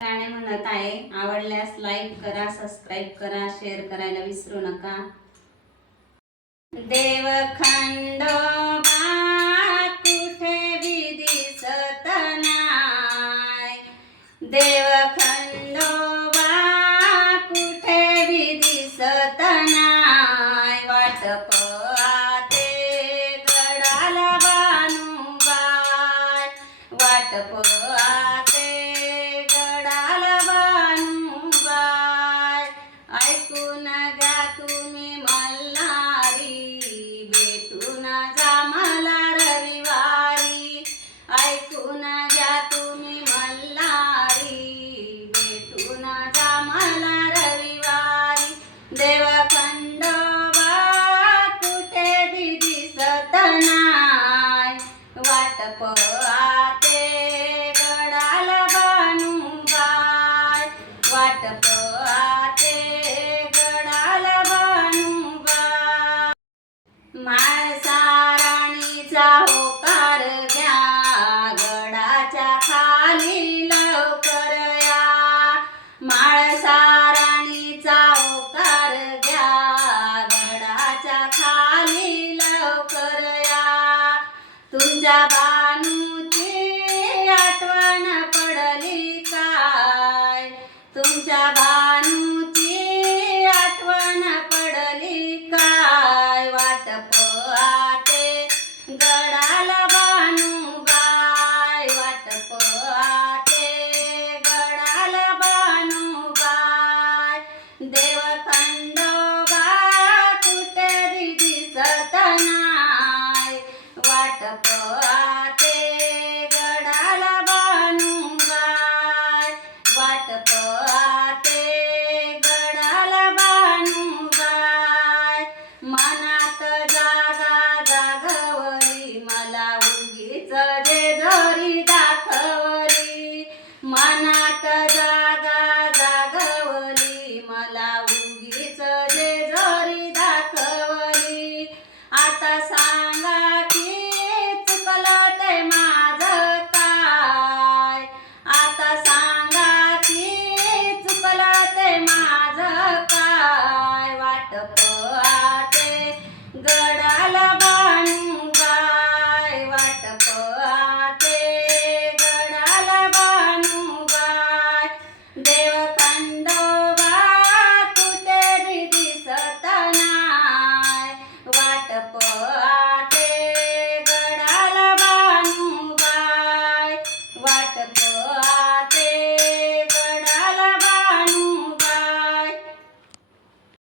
गाणे म्हणत आहे. आवडल्यास लाईक करा, सबस्क्राईब करा, शेअर करायला विसरू नका. देव खंडोबा कुठे बी दिसत नाय, देव खंडोबा कुठे बी दिसत नाय. वाट पाहते गडाला बानुबाई, वाट पाहते गडाला बानुबाई. ऐकून घ्या तुम्ही मल्हारी, भेटून जा मला रविवारी. ऐकून घ्या तुम्ही मल्हारी, भेटून जा मला रविवारी. देव खंडोबा कुठे बी दिसत नाय, वाट पाहते गडाला बानुबाई, वाट पाहते गडाला बानुबाई. माळसाराणीचा होकार घ्या, गडाच्या खाली लवकर या. माळसाराणीचा होकार घ्या, गडाच्या खाली लवकर या. तुमच्या बानूची आठवण पडली काय, तुमच्या बानूची आठवण पडली काय. वाट पाहते गडाला बानुबाई, वाट पाहते गडाला बानुबाई. देव खंडोबा कुठे बी दिसत नाय, वाट पाहते गडाला बानुबाई, वाट पाहते गडाला बानुबाई. मनात जागा जागवली मला उगीच जेजुरी दाखवली, मनात जागा जागवली मला उगीच जेजुरी दाखवली. आता सांगा की चुकलं ते माझं काय, आता सांगा